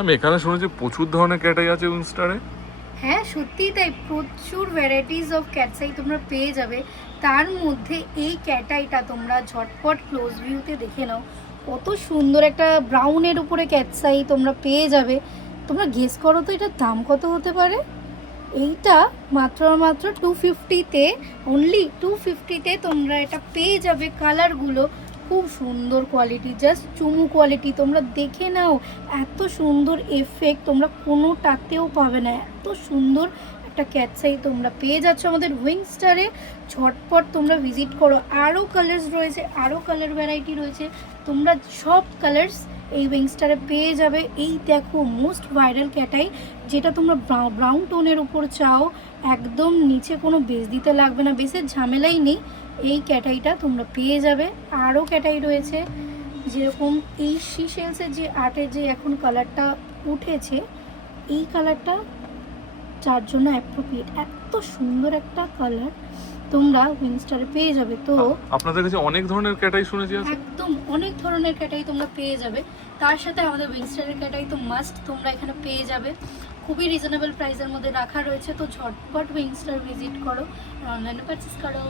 আমি এখানে শুনেছি প্রচুর ধরনের ক্যাটাই আছে উইংস্টারে। হ্যাঁ সত্যিই তাই, প্রচুর ভ্যারাইটিস অফ ক্যাটসাই তোমরা পেয়ে যাবে। তার মধ্যে এই ক্যাটাইটা তোমরা ঝটপট ক্লোজ ভিউতে দেখে নাও, কত সুন্দর একটা ব্রাউনের উপরে ক্যাটসাই তোমরা পেয়ে যাবে। তোমরা গেস করো তো এটার দাম কত হতে পারে। এইটা মাত্র মাত্র 250-তে, অনলি 250-তে তোমরা এটা পেয়ে যাবে। কালারগুলো খুব সুন্দর কোয়ালিটি, জাস্ট চুমু কোয়ালিটি। তোমরা দেখে নাও, এত সুন্দর এফেক্ট তোমরা কোনোটাতেও পাবে না। এত সুন্দর একটা ক্যাটসাই তোমরা পেয়ে যাচ্ছ আমাদের উইংস্টারে। ঝটপট তোমরা ভিজিট করো। আরও কালার্স রয়েছে, আরও কালার ভ্যারাইটি রয়েছে, তোমরা সব কালার্স এই উইংস্টারে পেয়ে যাবে। এই দেখো মোস্ট ভাইরাল ক্যাটাই, যেটা তোমরা ব্রাউন টোনের উপর চাও, একদম নিচে কোনো বেস দিতে লাগবে না, বেসের ঝামেলাই নেই। এই ক্যাটাইটা তোমরা পেয়ে যাবে। আরও ক্যাটাই রয়েছে, যেরকম এই সিশেলসের যে আর্টের যে এখন কালারটা উঠেছে, এই কালারটা যার জন্য অ্যাপ্রোপ্রিয়েট, এত সুন্দর একটা কালার তোমরা উইংস্টারে পেয়ে যাবে। তো আপনাদের কাছে অনেক ধরনের ক্যাটাই শুনেছি আছে। একদম অনেক ধরনের ক্যাটাই তোমরা পেয়ে যাবে। তার সাথে আমাদের উইংস্টারের ক্যাটাই তো মাস্ট তোমরা এখানে পেয়ে যাবে। খুবই রিজনেবল প্রাইসের মধ্যে রাখা রয়েছে। তো ঝটপট উইংস্টার ভিজিট করো, অনলাইনে পারচেস করো।